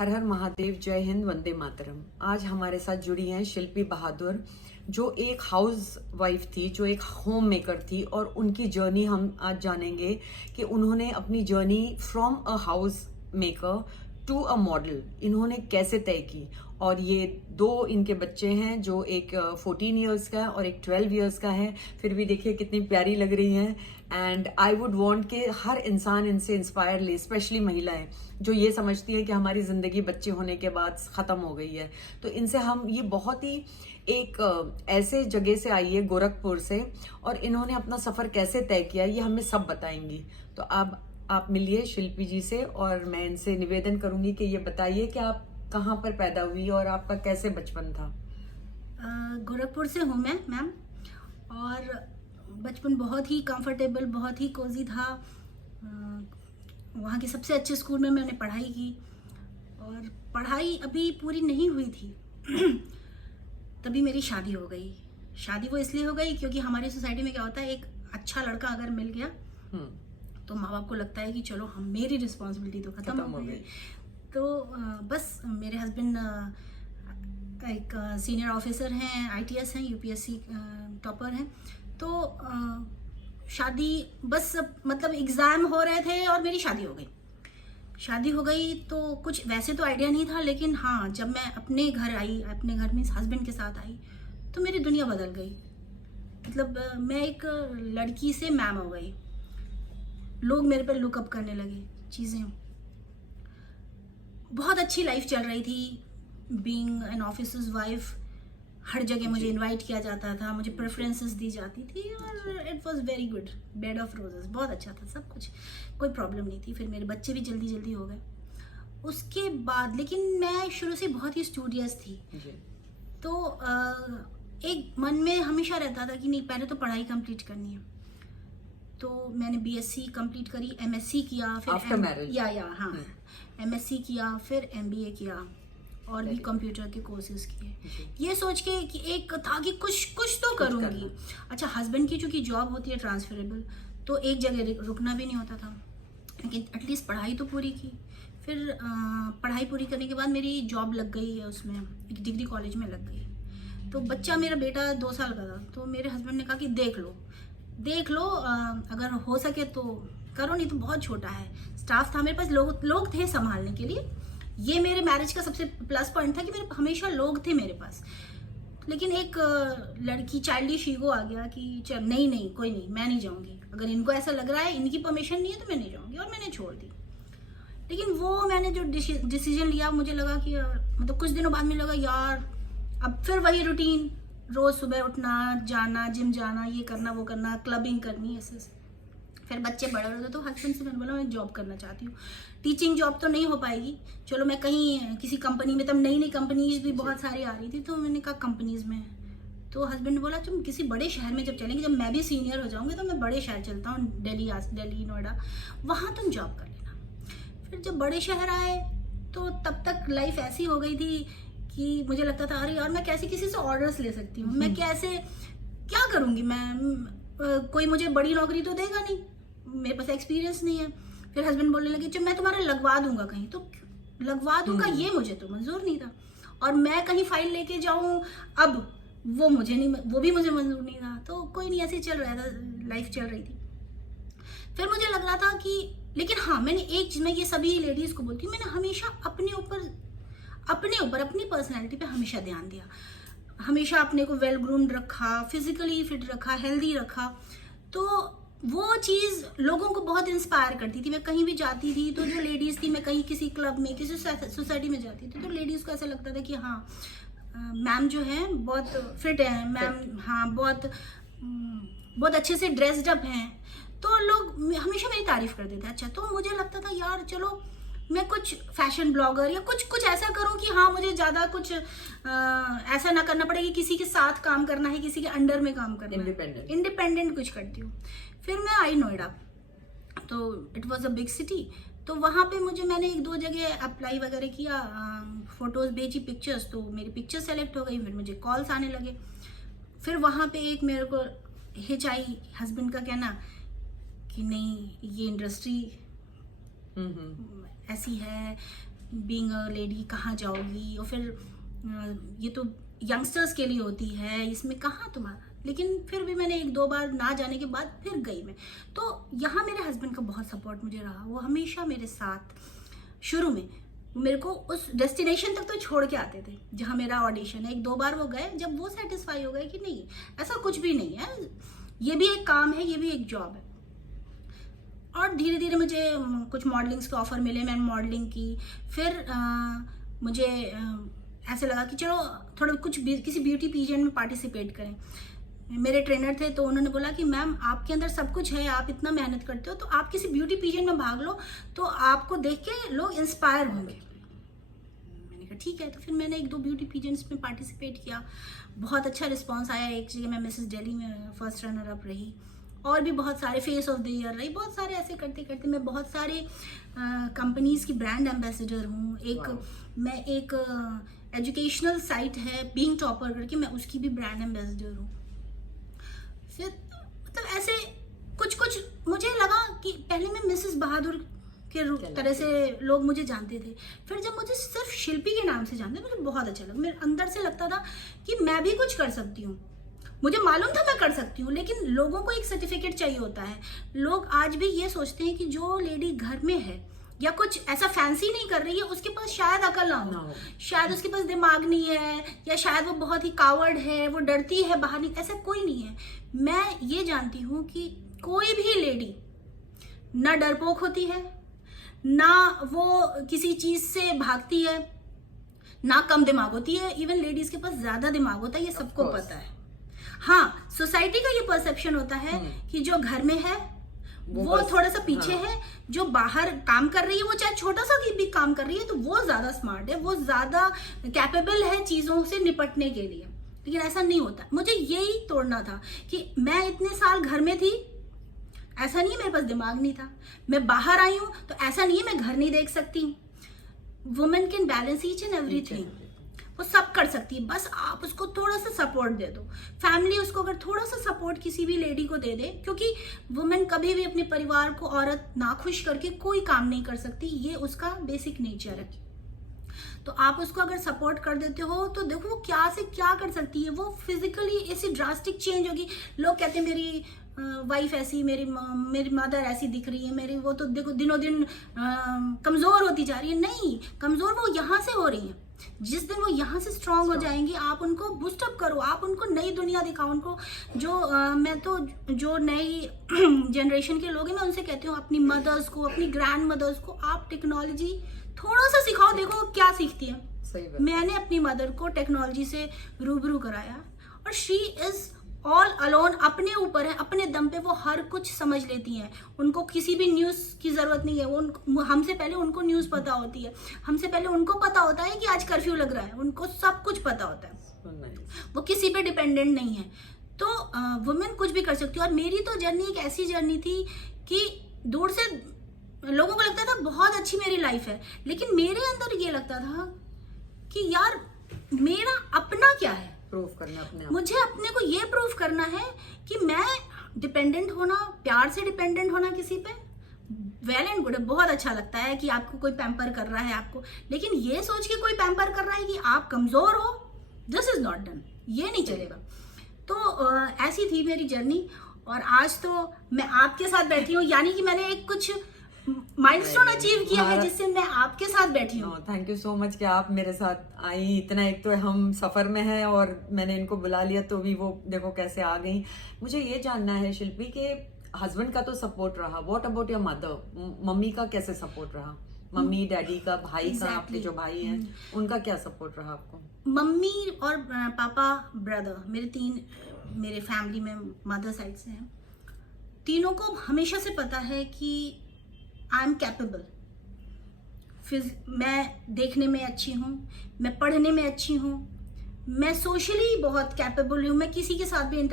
हर हर महादेव, जय हिंद, वंदे मातरम। आज हमारे साथ जुड़ी हैं शिल्पी बहादुर, जो एक हाउस वाइफ थी, जो एक होम मेकर थी, और उनकी जर्नी हम आज जानेंगे कि उन्होंने अपनी journey from a house maker to a model इन्होंने कैसे तय की। और ये दो इनके बच्चे हैं, जो एक 14 इयर्स का है और एक 12 इयर्स का है। फिर भी देखिए कितनी प्यारी लग रही हैं। एंड आई वुड वांट कि हर इंसान इनसे इंस्पायर ले, स्पेशली महिलाएं जो ये समझती हैं कि हमारी जिंदगी बच्चे होने के बाद खत्म हो गई है। तो इनसे हम ये बहुत ही एक ऐसे जगह से आई है, गोरखपुर से, और इन्होंने अपना सफर कैसे तय किया ये हमें सब बताएंगी। तो अब आप मिलिए शिल्पी जी से, और मैं इनसे निवेदन करूंगी कि ये बताइए कि आप कहाँ पर पैदा हुई और आपका कैसे बचपन था। गोरखपुर से हूँ मैं मैम। और बचपन बहुत ही कंफर्टेबल, बहुत ही कोजी था। वहाँ के सबसे अच्छे स्कूल में मैंने पढ़ाई की, और पढ़ाई अभी पूरी नहीं हुई थी तभी मेरी शादी हो गई। शादी वो इसलिए हो गई क्योंकि हमारी सोसाइटी में क्या होता है, एक अच्छा लड़का अगर मिल गया तो माँ बाप को लगता है कि चलो हम मेरी रिस्पॉन्सिबिलिटी तो खत्म हो गई। तो बस मेरे हस्बैंड एक सीनियर ऑफिसर हैं, आईटीएस हैं, यूपीएससी टॉपर हैं। तो शादी बस मतलब एग्ज़ाम हो रहे थे और मेरी शादी हो गई। शादी हो गई तो कुछ वैसे तो आइडिया नहीं था, लेकिन हाँ जब मैं अपने घर आई, अपने घर में हस्बैंड के साथ आई, तो मेरी दुनिया बदल गई। मतलब मैं एक लड़की से मैम हो गई। लोग मेरे पर लुकअप करने लगे, चीज़ें बहुत अच्छी लाइफ चल रही थी। बीइंग एन ऑफिसर्स वाइफ, हर जगह मुझे इनवाइट किया जाता था, मुझे प्रेफरेंसेस दी जाती थी, और it was very good, bed of roses, बहुत अच्छा था सब कुछ, कोई प्रॉब्लम नहीं थी। फिर मेरे बच्चे भी जल्दी जल्दी हो गए उसके बाद। लेकिन मैं शुरू से बहुत ही स्टूडियस थी। तो एक मन में हमेशा रहता था कि नहीं, पहले तो पढ़ाई कंप्लीट करनी है। तो मैंने बीएससी कंप्लीट करी, एमएससी किया, फिर आफ्टर मैरिज हाँ एमएससी किया, फिर एमबीए किया, और भी कंप्यूटर के कोर्सेज किए, ये सोच के कि एक था कि कुछ तो करूँगी। अच्छा, हस्बैंड की चूँकि जॉब होती है ट्रांसफरेबल, तो एक जगह रुकना भी नहीं होता था, लेकिन एटलीस्ट पढ़ाई तो पूरी की। फिर पढ़ाई पूरी करने के बाद मेरी जॉब लग गई है, उसमें एक डिग्री कॉलेज में लग गई। तो बच्चा, मेरा बेटा 2 साल का था, तो मेरे हस्बैंड ने कहा कि देख लो, अगर हो सके तो करो, नहीं तो बहुत छोटा है। स्टाफ था मेरे पास, लोग थे संभालने के लिए। ये मेरे मैरिज का सबसे प्लस पॉइंट था कि मेरे हमेशा लोग थे मेरे पास। लेकिन एक लड़की, चाइल्डिश ईगो आ गया कि चल नहीं कोई नहीं, मैं नहीं जाऊंगी। अगर इनको ऐसा लग रहा है, इनकी परमिशन नहीं है, तो मैं नहीं जाऊंगी, और मैंने छोड़ दी। लेकिन वो मैंने जो डिसीजन लिया, मुझे लगा कि मतलब कुछ दिनों बाद मुझे लगा यार अब फिर वही रूटीन, रोज सुबह उठना, जाना, जिम जाना, ये करना, वो करना, क्लबिंग करनी, ऐसे। फिर बच्चे बड़े हो रहे, तो हस्बैंड से मैंने बोला मैं जॉब करना चाहती हूँ। टीचिंग जॉब तो नहीं हो पाएगी, चलो मैं कहीं किसी कंपनी में, तब नई कंपनीज भी बहुत सारी आ रही थी, तो मैंने कहा कंपनीज में। तो हस्बैंड ने बोला तुम किसी बड़े शहर में जब चलेंगे, जब मैं भी सीनियर हो जाऊंगी तो मैं बड़े शहर चलता हूँ, दिल्ली, नोएडा, वहाँ तुम जॉब कर लेना। फिर जब बड़े शहर आए तो तब तक लाइफ ऐसी हो गई थी कि मुझे लगता था अरे यार मैं कैसे किसी से ऑर्डर्स ले सकती हूँ, मैं कैसे क्या करूँगी, मैं कोई मुझे बड़ी नौकरी तो देगा नहीं, मेरे पास एक्सपीरियंस नहीं है। फिर हस्बैंड बोलने लगे जब मैं तुम्हारा लगवा दूंगा कहीं, तो लगवा दूंगा, ये मुझे तो मंजूर नहीं था। और मैं कहीं फाइल लेके जाऊं, अब वो भी मुझे मंजूर नहीं था। तो कोई नहीं, ऐसे चल रहा था, लाइफ चल रही थी। फिर मुझे लग रहा था कि, लेकिन हाँ मैंने एक चीज, मैं ये सभी लेडीज को बोलती हूँ, मैंने हमेशा अपने ऊपर, अपनी पर्सनैलिटी पे हमेशा ध्यान दिया, हमेशा अपने को वेल ग्रूम्ड रखा, फिजिकली फिट रखा, हेल्दी रखा। तो वो चीज़ लोगों को बहुत इंस्पायर करती थी। मैं कहीं भी जाती थी तो जो लेडीज़ थी, मैं कहीं किसी क्लब में, किसी सोसाइटी में जाती थी, तो लेडीज़ को ऐसा लगता था कि हाँ मैम जो है बहुत फिट है, मैम हाँ बहुत अच्छे से ड्रेस्ड अप हैं, तो लोग हमेशा मेरी तारीफ करते थे। अच्छा, तो मुझे लगता था यार चलो मैं कुछ फैशन ब्लॉगर या कुछ ऐसा करूं कि हाँ मुझे ज़्यादा कुछ ऐसा ना करना पड़े कि किसी के साथ काम करना है, किसी के अंडर में काम करना है, इंडिपेंडेंट कुछ करती हूँ। फिर मैं आई नोएडा, तो it was a big city. तो वहाँ पे मैंने 1-2 जगह अप्लाई वगैरह किया, फोटोज़ भेजी, पिक्चर्स, तो मेरी पिक्चर सेलेक्ट हो गई। फिर मुझे कॉल्स आने लगे। फिर वहाँ पे एक मेरे को हिच आई, हस्बैंड का कहना कि नहीं ये इंडस्ट्री ऐसी है, बीइंग अ लेडी कहाँ जाओगी, और फिर ये तो यंगस्टर्स के लिए होती है, इसमें कहाँ तुम्हारा। लेकिन फिर भी मैंने 1-2 बार ना जाने के बाद फिर गई मैं। तो यहाँ मेरे हस्बैंड का बहुत सपोर्ट मुझे रहा, वो हमेशा मेरे साथ। शुरू में मेरे को उस डेस्टिनेशन तक तो छोड़ के आते थे जहाँ मेरा ऑडिशन है, 1-2 बार वो गए, जब वो सेटिस्फाई हो गए कि नहीं ऐसा कुछ भी नहीं है, ये भी एक काम है, ये भी एक जॉब है। और धीरे धीरे मुझे कुछ मॉडलिंग्स के ऑफर मिले, मैंने मॉडलिंग की। फिर मुझे ऐसे लगा कि चलो थोड़ा कुछ किसी ब्यूटी पीजेंट में पार्टिसिपेट करें। मेरे ट्रेनर थे तो उन्होंने बोला कि मैम आपके अंदर सब कुछ है, आप इतना मेहनत करते हो, तो आप किसी ब्यूटी पीजेंट में भाग लो, तो आपको देख के लोग इंस्पायर होंगे। मैंने कहा ठीक है। तो फिर मैंने 1-2 ब्यूटी पीजेंट्स में पार्टिसिपेट किया, बहुत अच्छा रिस्पांस आया। एक जगह मैं मिसेस दिल्ली में फर्स्ट रनर अप रही, और भी बहुत सारे फेस ऑफ द ईयर रही, बहुत सारे। ऐसे करते करते मैं बहुत सारे कंपनीज की ब्रांड एम्बेसडर हूँ। मैं एक एजुकेशनल साइट है बीइंग टॉपर करके, मैं उसकी भी ब्रांड एम्बेसडर हूँ। फिर मतलब ऐसे कुछ कुछ मुझे लगा कि पहले मैं मिसेस बहादुर के तरह से लोग मुझे जानते थे, फिर जब मुझे सिर्फ शिल्पी के नाम से जानते मुझे बहुत अच्छा लगा। मेरे अंदर से लगता था कि मैं भी कुछ कर सकती हूँ, मुझे मालूम था मैं कर सकती हूँ, लेकिन लोगों को एक सर्टिफिकेट चाहिए होता है। लोग आज भी ये सोचते हैं कि जो लेडी घर में है या कुछ ऐसा फैंसी नहीं कर रही है, उसके पास शायद अकल ना हो, शायद उसके पास दिमाग नहीं है, या शायद वो बहुत ही कावर्ड है, वो डरती है बाहर नहीं। ऐसा कोई नहीं है। मैं ये जानती हूँ कि कोई भी लेडी ना डरपोक होती है, ना वो किसी चीज से भागती है, ना कम दिमाग होती है। इवन लेडीज के पास ज्यादा दिमाग होता है, ये सबको पता है। हाँ, सोसाइटी का ये परसेप्शन होता है कि जो घर में है वो थोड़ा सा पीछे है, जो बाहर काम कर रही है वो चाहे छोटा सा भी काम कर रही है तो वो ज्यादा स्मार्ट है, वो ज्यादा कैपेबल है चीजों से निपटने के लिए। लेकिन ऐसा नहीं होता। मुझे यही तोड़ना था कि मैं इतने साल घर में थी, ऐसा नहीं है मेरे पास दिमाग नहीं था। मैं बाहर आई हूं तो ऐसा नहीं है मैं घर नहीं देख सकती। Women can balance each and everything, वो सब कर सकती है, बस आप उसको थोड़ा सा सपोर्ट दे दो। फैमिली उसको अगर थोड़ा सा सपोर्ट किसी भी लेडी को दे दे, क्योंकि वुमेन कभी भी अपने परिवार को औरत नाखुश करके कोई काम नहीं कर सकती, ये उसका बेसिक नेचर है। तो आप उसको अगर सपोर्ट कर देते हो तो देखो वो क्या से क्या कर सकती है। वो फिजिकली ऐसी ड्रास्टिक चेंज होगी। लोग कहते हैं मेरी वाइफ ऐसी, मेरी मदर ऐसी दिख रही है, मेरी वो तो देखो दिनों दिन कमजोर होती जा रही है। नहीं, कमजोर वो यहाँ से हो रही है। जिस दिन वो यहाँ से स्ट्रांग हो जाएंगी, आप उनको बूस्ट अप करो, आप उनको नई दुनिया दिखाओ। उनको जो नई जनरेशन के लोग हैं, मैं उनसे कहती हूँ अपनी मदर्स को, अपनी ग्रैंड मदर्स को आप टेक्नोलॉजी थोड़ा सा सिखाओ, देखो क्या सीखती है। मैंने अपनी मदर को टेक्नोलॉजी से रूबरू कराया और शी इज ऑल अलोन, अपने ऊपर है, अपने दम पे वो हर कुछ समझ लेती हैं। उनको किसी भी न्यूज़ की ज़रूरत नहीं है। वो हमसे पहले उनको न्यूज़ पता होती है, हमसे पहले उनको पता होता है कि आज कर्फ्यू लग रहा है, उनको सब कुछ पता होता है। वो किसी पे डिपेंडेंट नहीं है। तो वुमेन कुछ भी कर सकती है। और मेरी तो जर्नी एक ऐसी जर्नी थी कि दूर से लोगों को लगता था बहुत अच्छी मेरी लाइफ है, लेकिन मेरे अंदर ये लगता था कि यार मेरा अपना क्या है, प्रूफ करना अपने आप। मुझे अपने को ये प्रूफ करना है कि मैं डिपेंडेंट होना, प्यार से डिपेंडेंट होना किसी पे, वेल एंड गुड है, बहुत अच्छा लगता है कि आपको कोई पैम्पर कर रहा है आपको, लेकिन ये सोच के कोई पैम्पर कर रहा है कि आप कमजोर हो, दिस इज नॉट डन, ये नहीं चलेगा। तो ऐसी थी मेरी जर्नी। और आज तो मैं आपके साथ बैठी हूँ, यानी कि मैंने एक कुछ माइलस्टोन अचीव किया है जिससे मैं आपके साथ बैठी हूँ। थैंक यू सो मच कि आप मेरे साथ आई। इतना, एक तो हम सफर में हैं और मैंने इनको बुला लिया तो भी वो देखो कैसे आ गई। मुझे ये जानना है शिल्पी के हस्बैंड का तो सपोर्ट रहा, what about your mother, mummy का कैसे सपोर्ट रहा? मम्मी डैडी का, भाई का, आपके जो भाई हैं उनका क्या सपोर्ट रहा आपको? मम्मी और पापा, ब्रदर, मेरे फैमिली में मदर साइड से हैं, तीनों को हमेशा से पता है कि आई एम कैपेबल। फिर मैं देखने में अच्छी हूँ, मैं पढ़ने में अच्छी हूँ, मैं सोशली बहुत कैपेबल हूँ, मैं किसी के साथ भी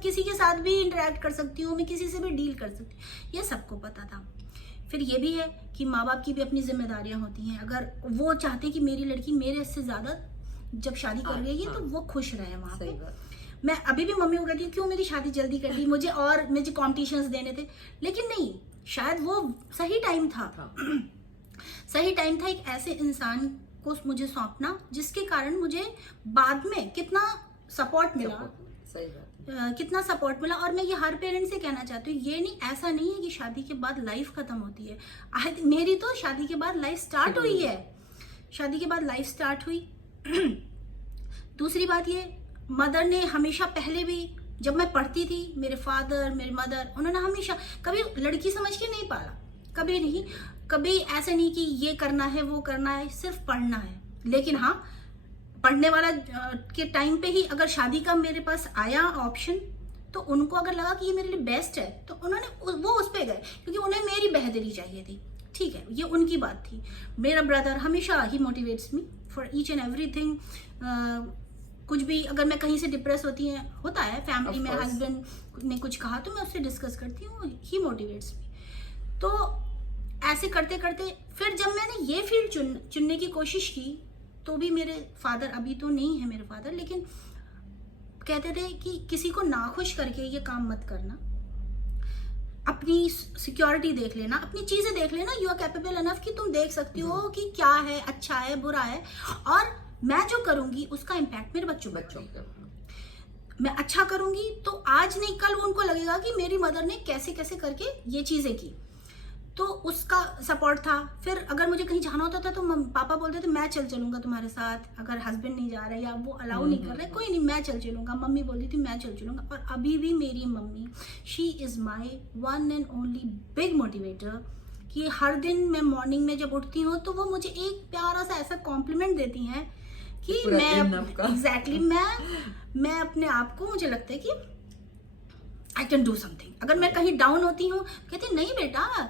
किसी के साथ भी इंटरेक्ट कर सकती हूँ, मैं किसी से भी डील कर सकती हूँ, ये सबको पता था। फिर ये भी है कि माँ बाप की भी अपनी जिम्मेदारियाँ होती हैं। अगर वो चाहते हैं कि मेरी लड़की मेरे से ज़्यादा जब शादी कर रही है तो वो खुश रहे वहाँ पे। मैं अभी भी मम्मी को कहती हूँ क्यों मेरी शादी जल्दी कर दी, मुझे कॉम्पिटिशन्स देने थे, लेकिन नहीं, शायद वो सही टाइम था। सही टाइम था एक ऐसे इंसान को मुझे सौंपना जिसके कारण मुझे बाद में कितना सपोर्ट मिला। सही बात। कितना सपोर्ट मिला। और मैं ये हर पेरेंट से कहना चाहती हूँ, ये नहीं, ऐसा नहीं है कि शादी के बाद लाइफ खत्म होती है। मेरी तो शादी के बाद लाइफ स्टार्ट हुई है, शादी के बाद लाइफ स्टार्ट हुई। दूसरी बात ये, मदर ने हमेशा पहले भी जब मैं पढ़ती थी, मेरे फादर मेरे मदर उन्होंने हमेशा कभी लड़की समझ के नहीं पाला, कभी नहीं, कभी ऐसा नहीं कि ये करना है वो करना है, सिर्फ पढ़ना है। लेकिन हाँ, पढ़ने वाला के टाइम पे ही अगर शादी का मेरे पास आया ऑप्शन, तो उनको अगर लगा कि ये मेरे लिए बेस्ट है तो उन्होंने वो उस पे गए, क्योंकि उन्हें मेरी बेहतरी चाहिए थी। ठीक है, ये उनकी बात थी। मेरा ब्रदर हमेशा ही motivates me for each and everything. कुछ भी अगर मैं कहीं से डिप्रेस होता है फैमिली में, हस्बैंड ने कुछ कहा तो मैं उससे डिस्कस करती हूँ, ही मोटिवेट्स मी। तो ऐसे करते करते फिर जब मैंने ये फील्ड चुनने की कोशिश की, तो भी मेरे फादर, अभी तो नहीं है मेरे फादर, लेकिन कहते थे कि किसी को नाखुश करके ये काम मत करना, अपनी सिक्योरिटी देख लेना, अपनी चीजें देख लेना, यू आर कैपेबल इनफ कि तुम देख सकती हो कि क्या है, अच्छा है, बुरा है, और मैं जो करूंगी उसका इम्पैक्ट मेरे बच्चों पे। मैं अच्छा करूंगी तो आज नहीं कल उनको लगेगा कि मेरी मदर ने कैसे कैसे करके ये चीजें की, तो उसका सपोर्ट था। फिर अगर मुझे कहीं जाना होता था तो पापा बोलते थे मैं चलूंगा तुम्हारे साथ, अगर हस्बैंड नहीं जा रहे या वो अलाउ नहीं कर रहे, कोई नहीं, मैं चलूंगा। मम्मी बोलती थी मैं चलूंगा। और अभी भी मेरी mummy, she is my one and only big motivator, कि हर दिन मैं मॉर्निंग में जब उठती हूँ तो वो मुझे एक प्यारा सा ऐसा कॉम्प्लीमेंट देती हैं कि मैं अपने आप को, मुझे लगता है कि आई कैन डू समथिंग। अगर मैं कहीं डाउन होती हूँ, कहती नहीं बेटा,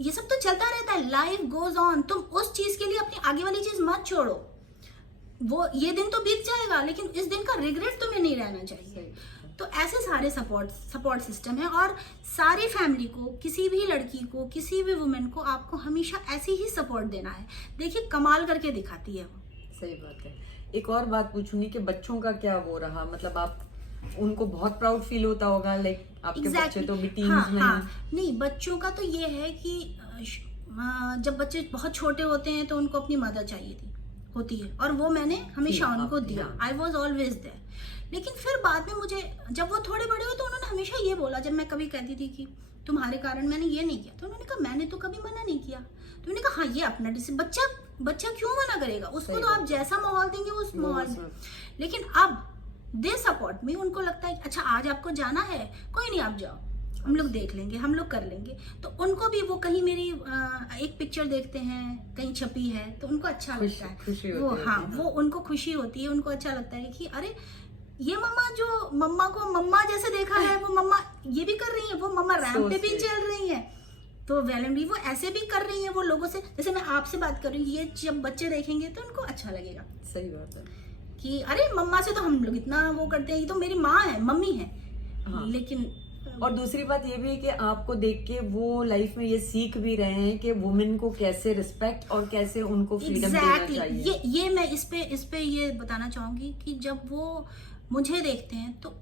ये सब तो चलता रहता है, लाइफ गोज ऑन, तुम उस चीज के लिए अपनी आगे वाली चीज मत छोड़ो, वो ये दिन तो बीत जाएगा लेकिन इस दिन का रिग्रेट तुम्हें नहीं रहना चाहिए। तो ऐसे सारे सपोर्ट सिस्टम है, और सारी फैमिली को, किसी भी लड़की को, किसी भी वुमेन को आपको हमेशा ऐसे ही सपोर्ट देना है। देखिए कमाल करके दिखाती है वो। सही बात है। एक और बात पूछूंगी कि बच्चों का क्या वो रहा, मतलब आप उनको बहुत प्राउड फील होता होगा, लाइक आपके बच्चे तो भी टीन्स में हैं। नहीं, बच्चों का तो ये है कि जब बच्चे बहुत छोटे होते हैं तो उनको अपनी मदर होती है, और वो मैंने हमेशा उनको दिया, आई वॉज ऑलवेज देयर। लेकिन फिर बाद में मुझे, जब वो थोड़े बड़े हुए तो उन्होंने हमेशा ये बोला, जब मैं कभी कहती थी कि तुम्हारे कारण मैंने ये नहीं किया, तो उन्होंने कहा मैंने तो कभी मना नहीं किया। तो उन्होंने कहा हाँ, ये अपना डिसीजन, बच्चा क्यों मना करेगा, उसको तो आप जैसा माहौल देंगे उस माहौल में। लेकिन अब दे सपोर्ट मी, उनको लगता है अच्छा आज आपको जाना है, कोई नहीं आप जाओ, हम लोग देख लेंगे, हम लोग कर लेंगे। तो उनको भी वो कहीं मेरी एक पिक्चर देखते हैं कहीं छपी है तो उनको अच्छा लगता है, वो हाँ, वो उनको खुशी होती है, उनको अच्छा लगता है कि अरे ये मम्मा को मम्मा जैसे देखा है, वो मम्मा ये भी कर रही है, वो मम्मा रैंप पे भी चल रही है, तो वैलेंटली वो ऐसे भी कर रही है, वो लोगों से, जैसे मैं आपसे बात कर रही हूँ, ये जब बच्चे देखेंगे तो उनको अच्छा लगेगा। सही बात है कि अरे मम्मा से तो हम लोग इतना वो करते हैं, ये तो मेरी माँ है, मम्मी है। हाँ। लेकिन और दूसरी बात ये भी है कि आपको देख के वो लाइफ में ये सीख भी रहे हैं कि वुमेन को कैसे रिस्पेक्ट और कैसे उनको फ्रीडम देना चाहिए। ये मैं इस पे ये बताना चाहूंगी कि जब वो मुझे देखते हैं तो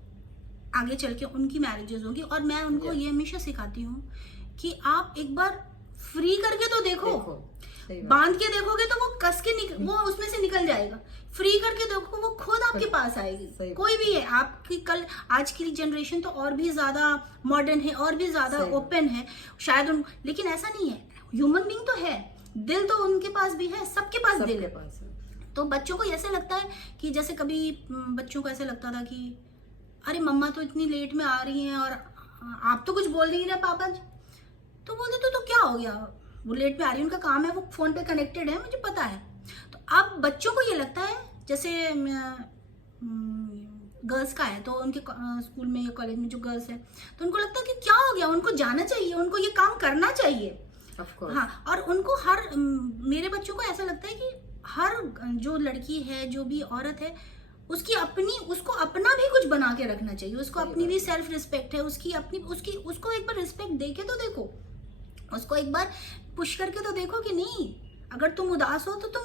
आगे चल के उनकी मैरिजेस होंगी, और मैं उनको ये हमेशा सिखाती हूँ कि आप एक बार फ्री करके तो देखो। बांध के देखोगे तो वो कस के वो उसमें से निकल जाएगा, फ्री करके देखो वो खुद आपके पास आएगी। कोई भी है आपकी, आज की जनरेशन तो और भी ज्यादा मॉडर्न है, और भी ज्यादा ओपन है शायद लेकिन ऐसा नहीं है, ह्यूमन बीइंग तो है, दिल तो उनके पास भी है, सबके पास दिल है। तो बच्चों को ऐसे लगता है कि जैसे कभी बच्चों को ऐसे लगता था कि अरे मम्मा तो इतनी लेट में आ रही हैं और आप तो कुछ बोल नहीं रहे पापा जी, तो बोलते तो क्या हो गया, वो लेट पे आ रही है, उनका काम है, वो फोन पे कनेक्टेड है, मुझे पता है। तो अब बच्चों को ये लगता है, जैसे गर्ल्स का है तो उनके स्कूल में या कॉलेज में जो गर्ल्स है तो उनको लगता है कि क्या हो गया, उनको जाना चाहिए, उनको ये काम करना चाहिए। हाँ, और उनको मेरे बच्चों को ऐसा लगता है कि हर जो लड़की है, जो भी औरत है, उसको अपना भी कुछ बना के रखना चाहिए, उसको अपनी भी सेल्फ रिस्पेक्ट है, उसको एक बार रिस्पेक्ट देके तो देखो, उसको एक बार पुश करके तो देखो कि नहीं, अगर तुम उदास हो तो तुम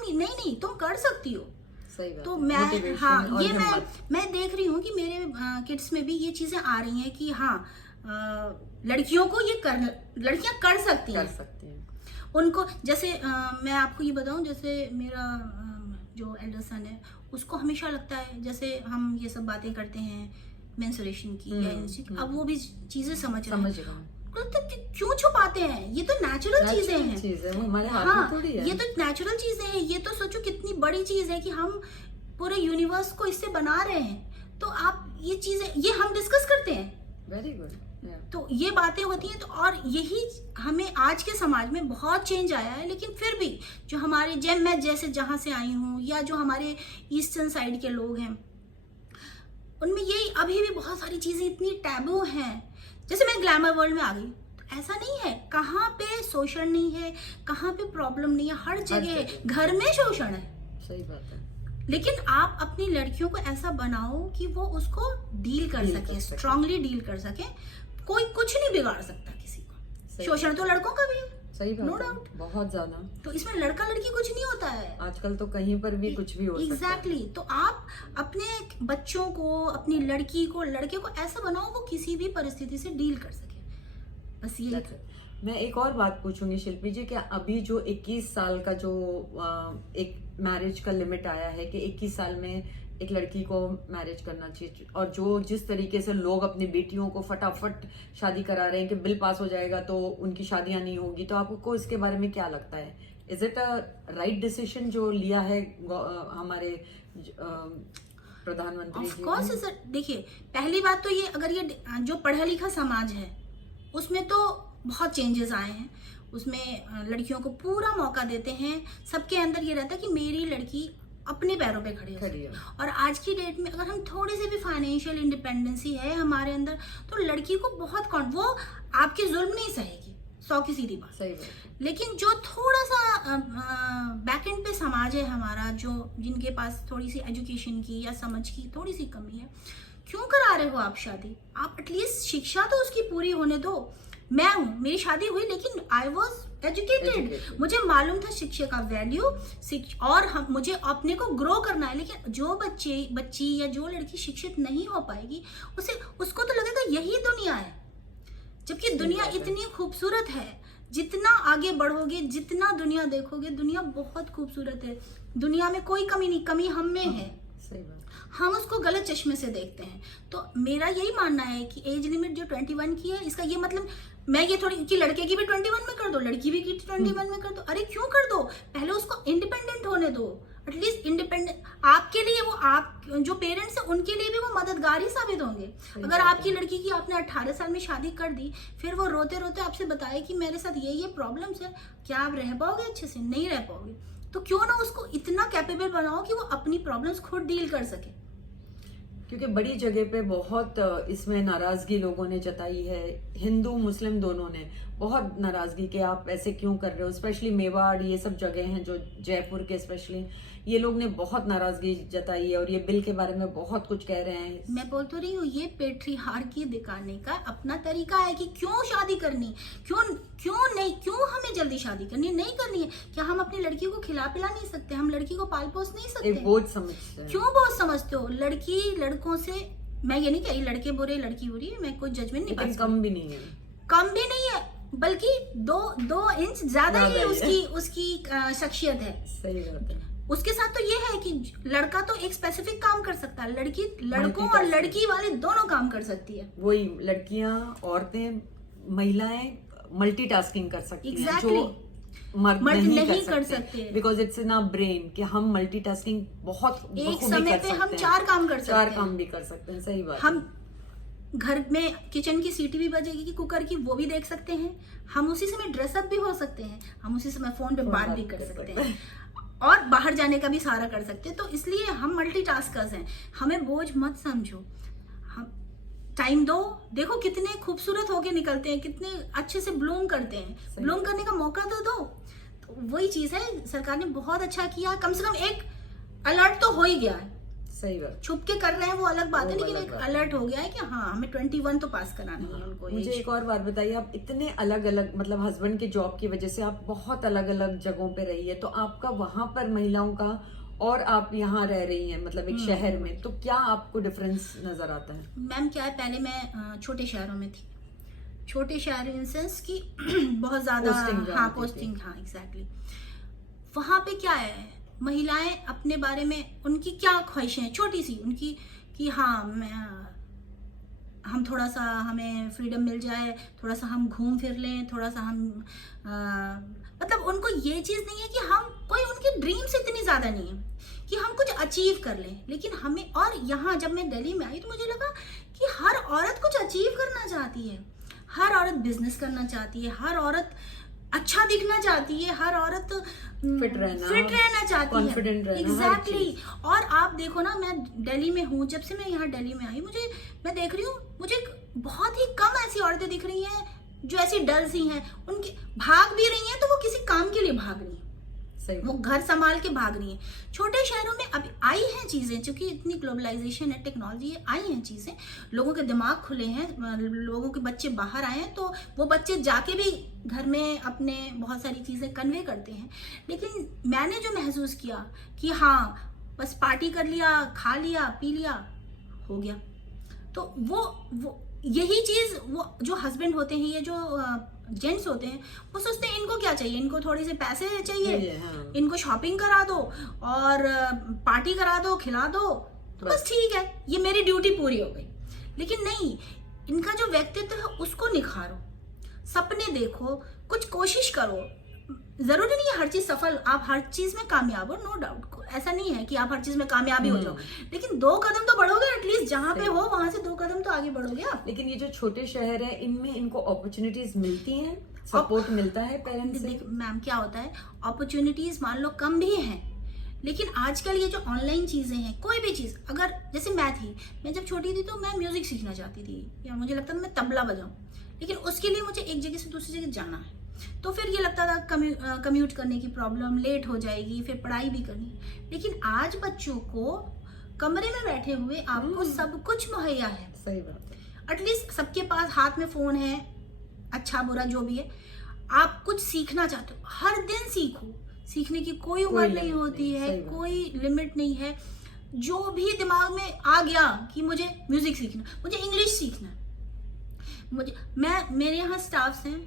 तुम कर सकती हो। तो मैं मैं देख रही हूँ कि मेरे किड्स में भी ये चीजें आ रही हैं कि हाँ, लड़कियों को लड़कियां कर सकती हैं। उनको जैसे मैं आपको ये बताऊं, जैसे मेरा जो एल्डर सन है, उसको हमेशा लगता है, जैसे हम ये सब बातें करते हैं मेंस्ट्रुएशन की या अब वो भी चीजें समझ रहे हैं, तो क्यों छुपाते हैं, ये तो नेचुरल चीजें हैं, वो हमारे हाथ हाँ में थोड़ी है। ये तो नेचुरल चीजें हैं। ये तो सोचो कितनी बड़ी चीज है कि हम पूरे यूनिवर्स को इससे बना रहे हैं। तो आप ये चीजें, ये हम डिस्कस करते हैं, वेरी गुड। तो ये बातें होती हैं। तो और यही हमें आज के समाज में बहुत चेंज आया है, लेकिन फिर भी जो हमारे मैं जैसे जहाँ से आई हूँ या जो हमारे ईस्टर्न साइड के लोग हैं, उनमें यही अभी भी बहुत सारी चीजें इतनी टैबू हैं। जैसे मैं ग्लैमर वर्ल्ड में आ गई, तो ऐसा नहीं है, कहाँ पे शोषण नहीं है, कहाँ पे प्रॉब्लम नहीं है, हर जगह है, घर में शोषण है। सही बात है। लेकिन आप अपनी लड़कियों को ऐसा बनाओ कि वो उसको डील कर सके, स्ट्रांगली डील कर सके। कोई कुछ नहीं बिगाड़ सकता किसी को, शोषण तो लड़कों का भी है, सही बात, नो डाउट, बहुत ज्यादा। तो इसमें लड़का लड़की कुछ नहीं होता है, आजकल तो कहीं पर भी कुछ भी हो सकता है। एग्जैक्टली। तो आप अपने बच्चों को, अपनी लड़की को, लड़के को ऐसा बनाओ वो किसी भी परिस्थिति से डील कर सके, बस ये। मैं एक और बात पूछूंगी शिल्पी जी, क्या अभी जो 21 साल का जो एक मैरिज का लिमिट आया है कि 21 साल में एक लड़की को मैरिज करना चाहिए, और जो जिस तरीके से लोग अपनी बेटियों को फटाफट शादी करा रहे हैं कि बिल पास हो जाएगा तो उनकी शादियां नहीं होगी, तो आपको इसके बारे में क्या लगता है? Is it a right decision जो लिया है हमारे प्रधानमंत्री ऑफ कोर्स। देखिए, पहली बात तो ये, अगर ये जो पढ़ा लिखा समाज है उसमें तो बहुत चेंजेस आए हैं। उसमें लड़कियों को पूरा मौका देते हैं, सबके अंदर ये रहता है कि मेरी लड़की अपने पैरों पे खड़ी हो। और आज की डेट में अगर हम थोड़ी सी भी फाइनेंशियल इंडिपेंडेंसी है हमारे अंदर, तो लड़की को बहुत वो आपके जुल्म नहीं सहेगी, 100 की सीधी बात। सही बात। लेकिन जो थोड़ा सा बैक एंड पे समाज है हमारा, जो जिनके पास थोड़ी सी एजुकेशन की या समझ की थोड़ी सी कमी है, क्यों करा रहे हो आप शादी? आप एटलीस्ट शिक्षा तो उसकी पूरी होने दो। मैं हूँ, मेरी शादी हुई, लेकिन आई वॉज एजुकेटेड, मुझे मालूम था शिक्षा का वैल्यू, और मुझे अपने को ग्रो करना है। लेकिन जो बच्ची या जो लड़की शिक्षित नहीं हो पाएगी, उसको तो लगेगा यही दुनिया है, जबकि दुनिया इतनी खूबसूरत है। जितना आगे बढ़ोगे, जितना दुनिया देखोगे, दुनिया बहुत खूबसूरत है। दुनिया में कोई कमी नहीं, कमी हम में है। सही बात। हम उसको गलत चश्मे से देखते हैं। तो मेरा यही मानना है कि एज लिमिट जो 21 की है, इसका ये मतलब मैं ये थोड़ी कि लड़के की भी 21 में कर दो, लड़की भी की 21 में कर दो। अरे क्यों कर दो? पहले उसको इंडिपेंडेंट होने दो, एटलीस्ट इंडिपेंडेंट। आपके लिए वो, आप जो पेरेंट्स हैं उनके लिए भी वो मददगार ही साबित होंगे। अगर आपकी लड़की की आपने 18 साल में शादी कर दी, फिर वो रोते रोते आपसे बताए कि मेरे साथ ये प्रॉब्लम्स है, क्या आप रह पाओगे अच्छे से? नहीं रह पाओगे। तो क्यों ना उसको इतना कैपेबल बनाओ कि वो अपनी प्रॉब्लम्स खुद डील कर सके। क्योंकि बड़ी जगह पे बहुत इसमें नाराजगी लोगों ने जताई है, हिंदू मुस्लिम दोनों ने बहुत नाराजगी कि आप ऐसे क्यों कर रहे हो। स्पेशली मेवाड़, ये सब जगह हैं जो जयपुर के, स्पेशली ये लोग ने बहुत नाराजगी जताई है और ये बिल के बारे में बहुत कुछ कह रहे हैं। मैं बोल तो रही हूँ, ये पेट्रियार्की दिखाने का अपना तरीका है कि क्यों शादी करनी, क्यों हमें जल्दी शादी करनी नहीं करनी है। क्या हम अपनी लड़की को खिला पिला नहीं सकते? हम लड़की को पाल पोस नहीं सकते? एक बोझ समझते हैं। क्यों बोझ समझते हो? लड़की लड़कों से, मैं ये नहीं कही लड़के बुरे लड़की बुरी, मैं कोई जजमेंट नहीं पास। कम भी नहीं है, कम भी नहीं है, बल्कि 2 इंच ज्यादा ही उसकी शख्सियत है। सही बात है। उसके साथ तो ये है कि लड़का तो एक स्पेसिफिक काम कर सकता है, लड़की लड़कों और लड़की वाले दोनों काम कर सकती है। वही लड़कियां, औरतें, महिलाएं मल्टीटास्किंग कर सकती हैं, Exactly. जो मर्द नहीं कर सकते। Because it's in our brain कि हम मल्टीटास्किंग बहुत एक समय पे हम 4 काम कर सकते हैं। 4 काम भी कर सकते हैं। सही बात। हम घर में किचन की सीटी भी बजेगी कि कुकर की, वो भी देख सकते हैं। हम उसी समय ड्रेसअप भी हो सकते हैं, हम उसी समय फोन पे बात भी कर सकते हैं, और बाहर जाने का भी सारा कर सकते हैं। तो इसलिए हम मल्टीटास्कर्स हैं, हमें बोझ मत समझो। हम टाइम दो, देखो कितने खूबसूरत होके निकलते हैं, कितने अच्छे से ब्लूम करते हैं, ब्लूम करने का मौका तो दो। तो वही चीज है, सरकार ने बहुत अच्छा किया। कम से कम एक अलर्ट तो हो ही गया है। सही बात। छुप के कर रहे हैं वो अलग बात है, लेकिन एक अलर्ट हो गया है कि हाँ, हमें 21 तो पास करानी है उनको। मुझे एक और बात बताइए, आप इतने अलग अलग, मतलब हस्बैंड के जॉब की वजह से आप बहुत अलग अलग जगहों पे रही है, तो आपका वहां पर महिलाओं का और आप यहाँ रह रही हैं, मतलब एक शहर में, तो क्या आपको डिफरेंस नजर आता है? मैम क्या है, पहले मैं छोटे शहरों में थी। छोटे शहर इन सेंस की बहुत ज्यादा, Posting हाँ जानती थी। पोस्टिंग, हाँ एग्जैक्टली। वहां पे क्या है, महिलाएं अपने बारे में उनकी क्या ख्वाहिशें हैं छोटी सी उनकी, कि हाँ हम थोड़ा सा, हमें फ्रीडम मिल जाए, थोड़ा सा हम घूम फिर लें, थोड़ा सा हम मतलब उनको ये चीज़ नहीं है कि हम कोई, उनकी ड्रीम्स इतनी ज़्यादा नहीं है कि हम कुछ अचीव कर लें। लेकिन हमें, और यहाँ जब मैं दिल्ली में आई तो मुझे लगा कि हर औरत कुछ अचीव करना चाहती है, हर औरत बिजनेस करना चाहती है, हर औरत अच्छा दिखना चाहती है, हर औरत फिट रहना चाहती है, कॉन्फिडेंट रहना, एग्जैक्टली। और आप देखो ना, मैं दिल्ली में हूँ, जब से मैं यहाँ दिल्ली में आई, मैं देख रही हूँ, मुझे बहुत ही कम ऐसी औरतें दिख रही हैं जो ऐसी डल सी हैं, उनके भाग भी रही हैं तो वो किसी काम के लिए भाग रही हैं, सही वो घर संभाल के भाग रही हैं। छोटे शहरों में अभी आई हैं चीजें, क्योंकि इतनी ग्लोबलाइजेशन है, टेक्नोलॉजी आई हैं चीजें, लोगों के दिमाग खुले हैं, लोगों के बच्चे बाहर आए हैं, तो वो बच्चे जाके भी घर में अपने बहुत सारी चीजें कन्वे करते हैं। लेकिन मैंने जो महसूस किया कि हाँ बस पार्टी कर लिया, खा लिया, पी लिया, हो गया, तो वो यही चीज, वो जो हस्बैंड होते हैं, ये जो जेंट्स होते हैं, वो सोचते हैं इनको क्या चाहिए, इनको थोड़े से पैसे चाहिए, हाँ। इनको शॉपिंग करा दो और पार्टी करा दो, खिला दो, तो बस ठीक है, ये मेरी ड्यूटी पूरी हो गई। लेकिन नहीं, इनका जो व्यक्तित्व है उसको निखारो, सपने देखो, कुछ कोशिश करो। जरूरी नहीं है हर चीज सफल, आप हर चीज में कामयाब हो, नो डाउट, ऐसा नहीं है कि आप हर चीज में कामयाबी हो जाओ, लेकिन 2 कदम तो बढ़ोगे एटलीस्ट, जहां पे हो वहां से 2 कदम तो आगे बढ़ोगे आप। लेकिन ये जो छोटे शहर है, इनमें इनको अपॉर्चुनिटीज मिलती हैं, सपोर्ट मिलता है पेरेंट्स से? मैम क्या होता है, अपॉर्चुनिटीज मान लो कम भी हैं, लेकिन आजकल ये जो ऑनलाइन चीजें हैं, कोई भी चीज, अगर जैसे मैं जब छोटी थी तो मैं म्यूजिक सीखना चाहती थी, या मुझे लगता था मैं तबला बजाऊं, लेकिन उसके लिए मुझे एक जगह से दूसरी जगह जाना है, तो फिर ये लगता था कम्यूट करने की प्रॉब्लम, लेट हो जाएगी, फिर पढ़ाई भी करनी। लेकिन आज बच्चों को कमरे में बैठे हुए आपको सब कुछ मुहैया है, सही बात है। एटलीस्ट सबके पास हाथ में फोन है, अच्छा बुरा जो भी है, आप कुछ सीखना चाहते हो, हर दिन सीखो, सीखने की कोई उम्र नहीं होती है, कोई लिमिट नहीं है। जो भी दिमाग में आ गया कि मुझे म्यूजिक सीखना, मुझे इंग्लिश सीखना, मेरे यहाँ स्टाफ्स हैं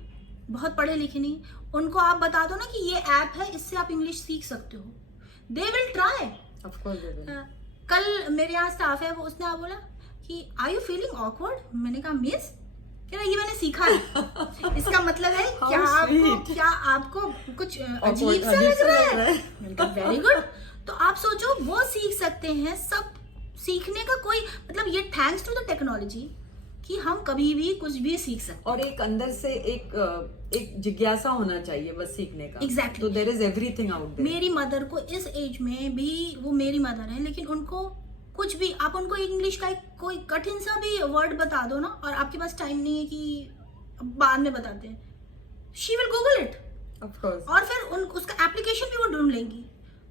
बहुत पढ़े लिखे नहीं, उनको आप बता दो ना कि ये ऐप है, इससे आप इंग्लिश सीख सकते हो, they will try. Of course they will. कल मेरे यहाँ स्टाफ है, वो उसने आप बोला कि आर यू फीलिंग ऑकवर्ड, मैंने कहा मिस, कह रहा ये मैंने सीखा है। इसका मतलब है क्या आपको कुछ अजीब सा लग रहा है? मैंने कहा वेरी गुड। तो आप सोचो, वो सीख सकते हैं, सब सीखने का कोई मतलब, ये थैंक्स टू द टेक्नोलॉजी कि हम कभी भी कुछ भी सीख सकते। और एक अंदर से एक जिज्ञासा होना चाहिए बस सीखने का। Exactly. तो there is everything out there. मेरी मदर को इस एज में भी, वो मेरी मदर है, लेकिन उनको कुछ भी, आप उनको इंग्लिश का कोई कठिन सा भी वर्ड बता दो ना, और आपके पास टाइम नहीं है कि बाद में बताते हैं, she will Google it, of course, और फिर उसका एप्लीकेशन भी वो ढूंढ लेंगी,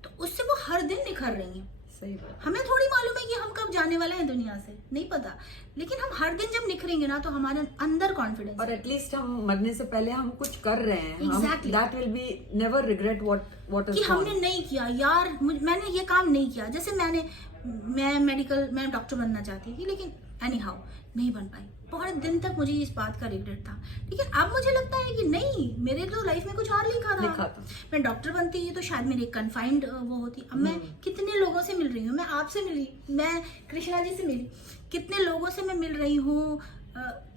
तो उससे वो हर दिन निखर रही हैं। सही बात। हमें थोड़ी मालूम है कि हम कब जाने वाले हैं दुनिया से, नहीं पता, लेकिन हम हर दिन जब निखरेंगे ना, तो हमारे अंदर कॉन्फिडेंस, और एटलीस्ट हम मरने से पहले हम कुछ कर रहे हैं, Exactly. That will be never regret what is कि हमने नहीं किया यार, मैंने ये काम नहीं किया। जैसे मैं डॉक्टर बनना चाहती थी, लेकिन एनी हाउ नहीं बन पाई, बहुत दिन तक मुझे इस बात का रिग्रेट था। लेकिन अब मुझे लगता है कि नहीं, मेरे तो लाइफ में कुछ और लिखा था। मैं डॉक्टर बनती तो शायद मेरी कन्फाइंड वो होती। अब मैं कितने लोगों से मिल रही हूँ, मैं आपसे मिली, मैं कृष्णा जी से मिली, कितने लोगों से मैं मिल रही हूँ,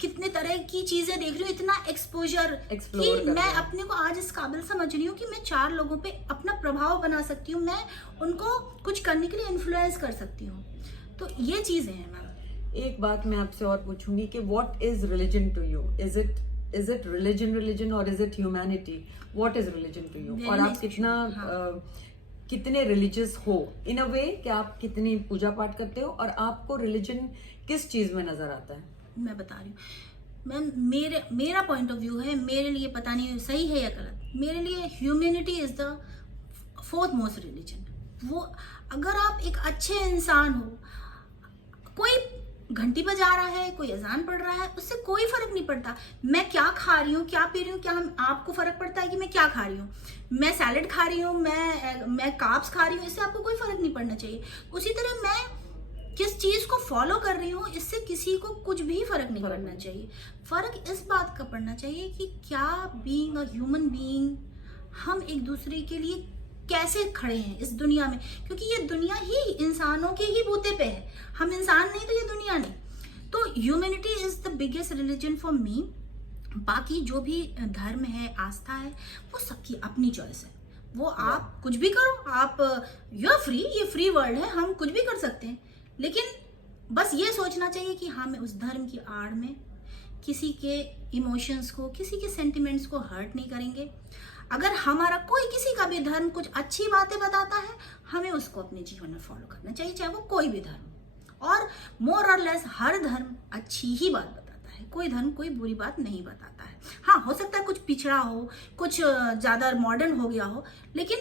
कितने तरह की चीजें देख रही हूँ, इतना एक्सपोजर कि मैं अपने को आज इस काबिल समझ रही हूँ कि मैं 4 लोगों पे अपना प्रभाव बना सकती हूँ, मैं उनको कुछ करने के लिए इन्फ्लुएंस कर सकती हूँ। तो ये चीजें हैं मैम। एक बात मैं आपसे और पूछूंगी कि what is religion to you? Is it religion और is it humanity? What is religion to you? और आप कितने रिलीजियस हो इन अ वे कि आप कितनी पूजा पाठ करते हो, और आपको रिलीजन किस चीज में नजर आता है? मैं बता रही हूँ मैम, मेरा पॉइंट ऑफ व्यू है, मेरे लिए पता नहीं सही है या गलत, मेरे लिए humanity is the 4th most religion. वो अगर आप एक अच्छे इंसान हो, कोई घंटी बजा रहा है, कोई अजान पढ़ रहा है, उससे कोई फर्क नहीं पड़ता मैं क्या खा रही हूँ, क्या पी रही हूँ, क्या आपको फर्क पड़ता है कि मैं क्या खा रही हूँ? मैं सैलेड खा रही हूँ, मैं कार्ब्स खा रही हूँ, इससे आपको कोई फर्क नहीं पड़ना चाहिए। उसी तरह मैं किस चीज को फॉलो कर रही हूँ इससे किसी को कुछ भी फर्क नहीं पड़ना चाहिए। फर्क इस बात का पड़ना चाहिए कि क्या बीइंग अ ह्यूमन बीइंग हम एक दूसरे के लिए कैसे खड़े हैं इस दुनिया में, क्योंकि ये दुनिया ही इंसानों के ही बूते पे है, हम इंसान नहीं तो ये दुनिया नहीं। तो humanity is the biggest religion for me. बाकी जो भी धर्म है, आस्था है, वो सबकी अपनी चॉइस है। वो आप कुछ भी करो, आप यू आर फ्री, ये फ्री वर्ल्ड है, हम कुछ भी कर सकते हैं। लेकिन बस ये सोचना चाहिए कि हमें उस धर्म की आड़ में किसी के इमोशंस को, किसी के सेंटिमेंट्स को हर्ट नहीं करेंगे। अगर हमारा कोई किसी का भी धर्म कुछ अच्छी बातें बताता है, हमें उसको अपने जीवन में फॉलो करना चाहिए, चाहे वो कोई भी धर्म। और मोर और लेस हर धर्म अच्छी ही बात बताता है, कोई धर्म कोई बुरी बात नहीं बताता है। हाँ, हो सकता है कुछ पिछड़ा हो, कुछ ज्यादा मॉडर्न हो गया हो, लेकिन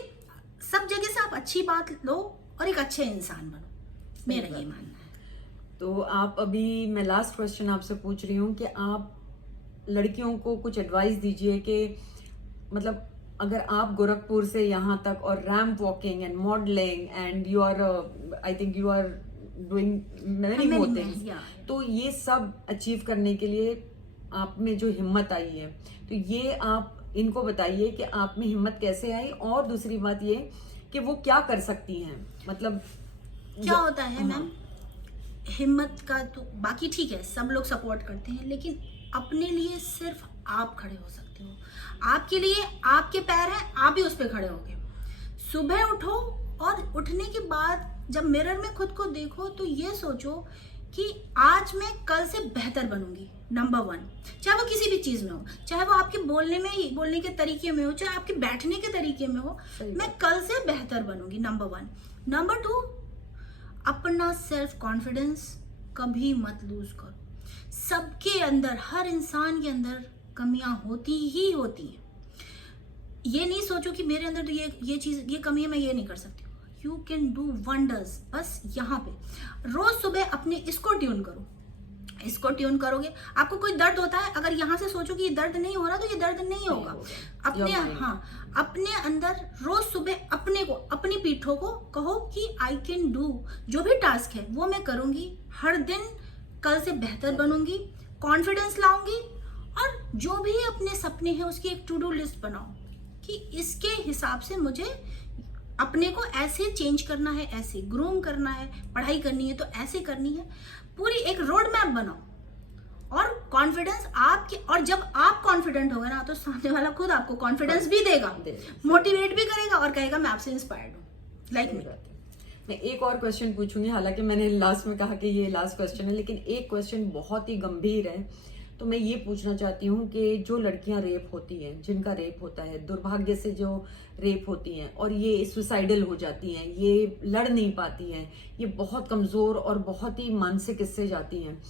सब जगह से आप अच्छी बात लो और एक अच्छे इंसान बनो, मेरा ये मानना है। तो आप अभी, मैं लास्ट क्वेश्चन आपसे पूछ रही हूँ कि आप लड़कियों को कुछ एडवाइस दीजिए कि मतलब अगर आप गोरखपुर से यहाँ तक और ramp walking and modelling and you are, I think you are doing many more things, तो ये सब अचीव करने के लिए आप में जो हिम्मत आई है, तो ये आप इनको बताइए कि आप में हिम्मत कैसे आई, और दूसरी बात ये कि वो क्या कर सकती हैं, मतलब क्या होता है मैम, हिम्मत का तो बाकी ठीक है, सब लोग सपोर्ट करते हैं, लेकिन अपने लिए सिर्फ आप खड़े हो सकते हो। आपके लिए आपके पैर हैं, आप ही उस पर खड़े होगे। सुबह उठो और उठने के बाद जब मिरर में खुद को देखो तो ये सोचो कि आज मैं कल से बेहतर बनूंगी, नंबर 1। चाहे वो किसी भी चीज में हो, चाहे वो आपके बोलने के तरीके में हो, चाहे आपके बैठने के तरीके में हो, मैं कल से बेहतर बनूंगी, नंबर 1। नंबर 2, अपना सेल्फ कॉन्फिडेंस कभी मत लूज करो। सबके अंदर, हर इंसान के अंदर कमियां होती ही होती हैं। ये नहीं सोचो कि मेरे अंदर तो ये चीज, ये कमी है, मैं ये नहीं कर सकती। You can do wonders. बस यहाँ पे रोज सुबह अपने इसको ट्यून करो। इसको ट्यून करोगे, आपको कोई दर्द होता है, अगर यहाँ से सोचो कि ये दर्द नहीं हो रहा तो ये दर्द नहीं होगा। अपने अंदर रोज सुबह अपने को, अपनी पीठों को कहो कि आई कैन डू, जो भी टास्क है वो मैं करूंगी, हर दिन कल से बेहतर बनूंगी, कॉन्फिडेंस लाऊंगी, और जो भी अपने सपने हैं उसकी एक टू डू लिस्ट बनाओ कि इसके हिसाब से मुझे अपने को ऐसे चेंज करना है, ऐसे ग्रूम करना है, पढ़ाई करनी है तो ऐसे करनी है, पूरी एक रोड मैप बनाओ। और कॉन्फिडेंस आपके, और जब आप कॉन्फिडेंट होगा ना तो सामने वाला खुद आपको कॉन्फिडेंस भी देगा, मोटिवेट भी करेगा और कहेगा मैं आपसे इंस्पायर्ड हूँ, लाइक मी। मैं एक और क्वेश्चन पूछूंगी, हालांकि मैंने लास्ट में कहा कि ये लास्ट क्वेश्चन है, लेकिन एक क्वेश्चन बहुत ही गंभीर है। तो मैं ये पूछना चाहती हूँ कि जो लड़कियां रेप होती हैं, जिनका रेप होता है, दुर्भाग्य से जो रेप होती हैं और ये सुसाइडल हो जाती हैं, ये लड़ नहीं पाती हैं, ये बहुत कमज़ोर और बहुत ही मानसिक इससे जाती हैं,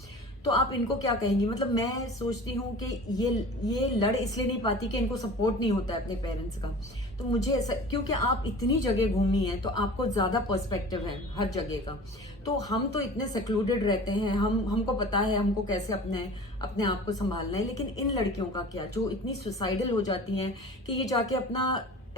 तो आप इनको क्या कहेंगी? मतलब मैं सोचती हूँ कि ये लड़ इसलिए नहीं पाती कि इनको सपोर्ट नहीं होता है अपने पेरेंट्स का। तो मुझे ऐसा, क्योंकि आप इतनी जगह घूमी हैं तो आपको ज़्यादा पर्सपेक्टिव है हर जगह का, तो हम तो इतने सेक्लूडेड रहते हैं, हमको पता है हमको कैसे अपने आप को संभालना है, लेकिन इन लड़कियों का क्या, जो इतनी सुसाइडल हो जाती हैं कि ये जाके अपना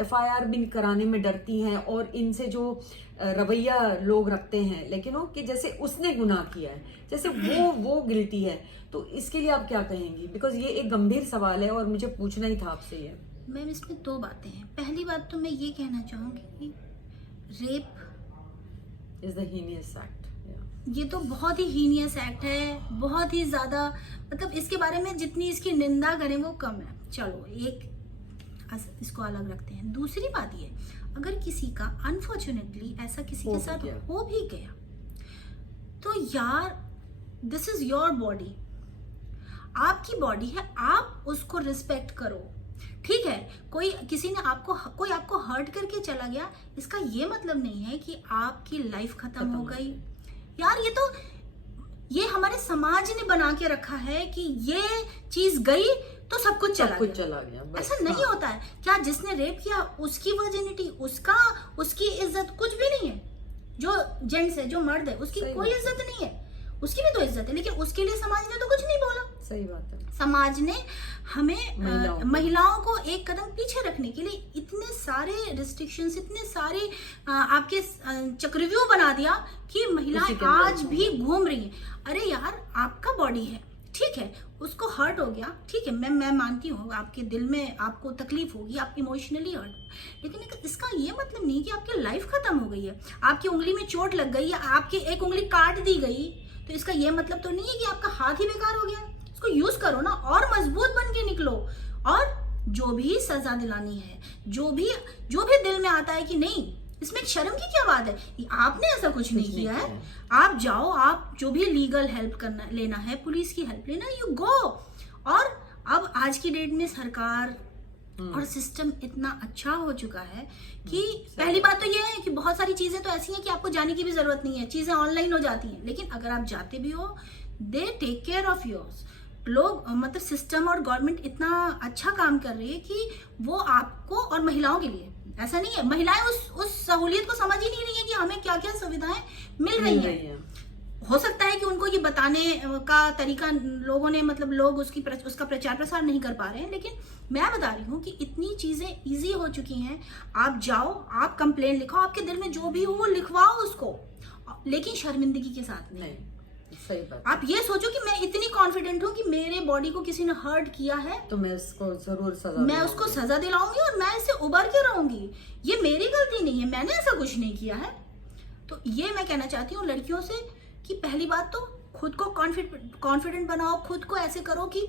FIR भी कराने में डरती हैं, और इनसे जो रवैया लोग रखते हैं, लेकिन वो कि जैसे उसने गुनाह किया है, जैसे वो गिल्टी है, तो इसके लिए आप क्या कहेंगी? बिकॉज ये एक गंभीर सवाल है और मुझे पूछना ही था आपसे ये। मैम, इसमें 2 बातें हैं। पहली बात तो मैं ये कहना चाहूंगी कि rape is the heinous act. ये तो बहुत ही हीनियस एक्ट है, बहुत ही ज्यादा, मतलब इसके बारे में जितनी इसकी निंदा करें वो कम है। चलो एक इसको अलग रखते हैं। दूसरी बात ये, अगर किसी का अनफॉर्चुनेटली ऐसा किसी के साथ हो भी गया तो यार, दिस इज योर बॉडी, आपकी बॉडी है, आप उसको रिस्पेक्ट करो। ठीक है, कोई आपको हर्ट करके चला गया, इसका ये मतलब नहीं है कि आपकी लाइफ खत्म हो गई। यार ये हमारे समाज ने बना के रखा है कि ये चीज गई तो सब कुछ चला गया। ऐसा नहीं होता है। क्या जिसने रेप किया उसकी वर्जिनिटी, उसकी इज्जत कुछ भी नहीं है। जो जेंट्स है, जो मर्द है, उसकी कोई इज्जत नहीं है, उसकी भी तो इज्जत है, लेकिन उसके लिए समाज ने तो कुछ नहीं बोला। सही बात है। समाज ने हमें महिलाओं को एक कदम पीछे रखने के लिए इतने सारे रिस्ट्रिक्शंस, इतने सारे आपके चक्रव्यूह बना दिया कि महिलाएं आज भी घूम रही हैं। अरे यार, आपका बॉडी है, ठीक है, उसको हर्ट हो गया, ठीक है, मैं मानती हूँ आपके दिल में आपको तकलीफ होगी, आप इमोशनली हर्ट, लेकिन इसका ये मतलब नहीं कि आपकी लाइफ खत्म हो गई है। आपकी उंगली में चोट लग गई या आपकी एक उंगली काट दी गई तो इसका ये मतलब तो नहीं है कि आपका हाथ ही बेकार हो गया। इसको यूज करो ना और मजबूत बन के निकलो। और जो भी सजा दिलानी है, जो भी दिल में आता है कि नहीं, इसमें एक शर्म की क्या बात है, आपने ऐसा कुछ नहीं किया है, आप जाओ, आप जो भी लीगल हेल्प लेना है, पुलिस की हेल्प लेना, यू गो। और अब आज की डेट में सरकार और सिस्टम इतना अच्छा हो चुका है कि पहली बात तो ये है कि बहुत सारी चीजें तो ऐसी हैं कि आपको जाने की भी जरूरत नहीं है, चीजें ऑनलाइन हो जाती हैं। लेकिन अगर आप जाते भी हो, they take care of yours. लोग मतलब सिस्टम और गवर्नमेंट इतना अच्छा काम कर रही है कि वो आपको, और महिलाओं के लिए ऐसा नहीं है, महिलाएं उस सहूलियत को समझ ही नहीं रही है कि हमें क्या क्या सुविधाएं मिल रही हैं। हो सकता है कि उनको ये बताने का तरीका लोगों ने, मतलब लोग उसका प्रचार प्रसार नहीं कर पा रहे हैं, लेकिन मैं बता रही हूँ कि इतनी चीजें इजी हो चुकी हैं। आप जाओ, आप कंप्लेन लिखाओ, आपके दिल में जो भी हो वो लिखवाओ उसको, लेकिन शर्मिंदगी के साथ नहीं। सही बात। आप ये सोचो कि मैं इतनी कॉन्फिडेंट हूँ कि मेरे बॉडी को किसी ने हर्ट किया है तो मैं उसको जरूर उसको सजा दिलाऊंगी और मैं इससे उबर के रहूंगी। ये मेरी गलती नहीं है, मैंने ऐसा कुछ नहीं किया है। तो ये मैं कहना चाहती हूँ लड़कियों से कि पहली बात तो खुद को कॉन्फिडेंट बनाओ, खुद को ऐसे करो कि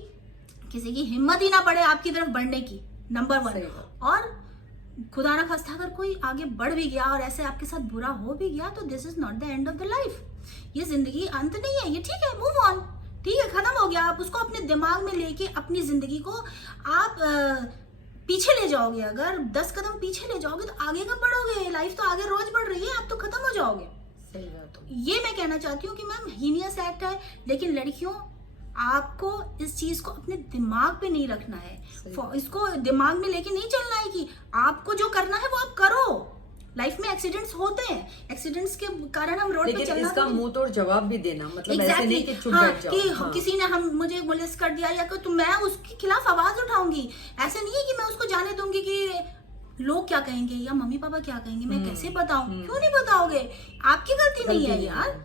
किसी की हिम्मत ही ना पड़े आपकी तरफ बढ़ने की, नंबर 1। और खुदा ना खास्ता अगर कोई आगे बढ़ भी गया और ऐसे आपके साथ बुरा हो भी गया तो this is not the end of the life. ये जिंदगी अंत नहीं है, ये ठीक है, मूव ऑन, ठीक है, खत्म हो गया। आप उसको अपने दिमाग में लेके अपनी जिंदगी को आप पीछे ले जाओगे। अगर 10 कदम पीछे ले जाओगे तो आगे कब बढ़ोगे? लाइफ तो आगे रोज बढ़ रही है, आप तो खत्म हो जाओगे। सही बात है। ये मैं कहना चाहती हूँ कि मैम हीनियस एक्ट है, लेकिन लड़कियों आपको इस चीज को अपने दिमाग पे नहीं रखना है, इसको दिमाग में लेके नहीं चलना है कि आपको जो करना है वो आप करो। लाइफ में एक्सीडेंट्स होते हैं, एक्सीडेंट्स के कारण हम रोड पे चलना, इसका मुंह तोड़ जवाब भी देना, मतलब ऐसे नहीं कि चुप बैठ जाओ। कि किसी ने मुझे मोलेस्ट कर दिया या तो मैं उसके खिलाफ आवाज उठाऊंगी। ऐसे नहीं है कि मैं उसको जाने दूंगी कि लोग क्या कहेंगे या मम्मी पापा क्या कहेंगे, मैं कैसे बताऊं। क्यों नहीं बताओगे? आपकी गलती नहीं है यार,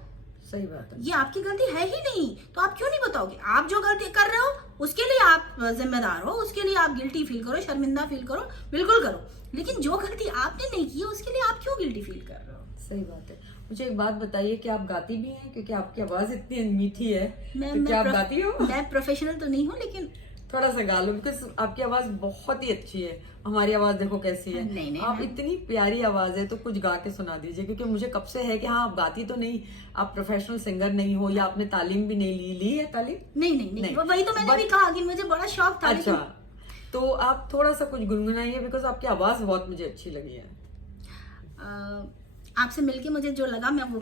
सही बात है, ये आपकी गलती है ही नहीं, तो आप क्यों नहीं बताओगे? आप जो गलती कर रहे हो उसके लिए आप जिम्मेदार हो, उसके लिए आप गिल्टी फील करो, शर्मिंदा फील करो, बिल्कुल करो। लेकिन जो गलती आपने नहीं की है उसके लिए आप क्यों गिल्टी फील कर रहे हो? सही बात है। मुझे एक बात बताइए कि आप गाती भी हैं, क्योंकि आपकी आवाज इतनी मीठी है। मैं आप गाती हो? मैं प्रोफेशनल तो नहीं हूँ, लेकिन थोड़ा सा गा लो, बिकॉज आपकी आवाज बहुत ही अच्छी है। हमारी आवाज देखो कैसी है। नहीं, आप इतनी प्यारी आवाज है, तो कुछ गा के सुना दीजिए, क्योंकि मुझे कब से है कि हाँ आप गाती तो नहीं, आप प्रोफेशनल सिंगर नहीं हो, या आपने तालीम भी नहीं ली है तालीम? नहीं। वही तो मैंने भी कहा कि मुझे बड़ा शौक था। अच्छा, तो आप थोड़ा सा कुछ गुनगुनाइए, बिकॉज आपकी आवाज बहुत मुझे अच्छी लगी है। आपसे मिलके मुझे जो लगा मैं वो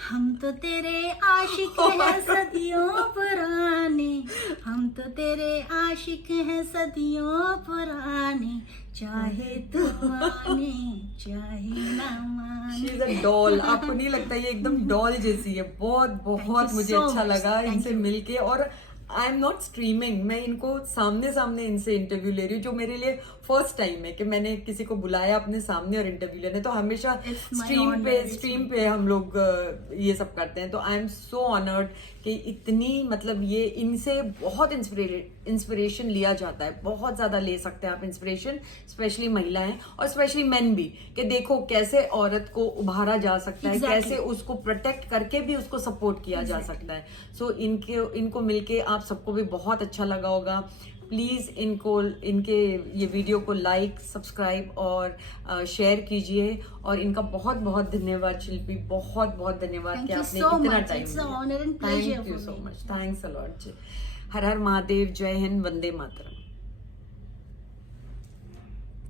हम तो तेरे आशिक हैं सदियों पुराने, हम तो तेरे आशिक हैं सदियों पुराने, चाहे तू माने चाहे ना माने। She is a doll. आपको नहीं लगता ये एकदम डॉल जैसी है? बहुत मुझे अच्छा लगा इनसे मिलके। और आई एम नॉट स्ट्रीमिंग, मैं इनको सामने इनसे इंटरव्यू ले रही हूँ, जो मेरे लिए फर्स्ट टाइम है कि मैंने किसी को बुलाया अपने सामने और इंटरव्यू लेने। तो हमेशा स्ट्रीम पे हम लोग ये सब करते हैं। तो आई एम सो ऑनर्ड कि इतनी, मतलब ये इनसे बहुत इंस्पिरेशन लिया जाता है, बहुत ज्यादा ले सकते हैं आप इंस्पिरेशन, स्पेशली महिलाएं और स्पेशली मेन भी, कि देखो कैसे औरत को उभारा जा सकता है, कैसे उसको प्रोटेक्ट करके भी उसको सपोर्ट किया जा सकता है। सो इनको मिलके आप सबको भी बहुत अच्छा लगा होगा। प्लीज इनके ये वीडियो को लाइक, सब्सक्राइब और शेयर कीजिए। और इनका बहुत धन्यवाद शिल्पी, बहुत धन्यवाद कि आपने इतना टाइम दिया। Thank you so much, thanks a lot. हर हर महादेव, जय हिंद, वंदे मातरम।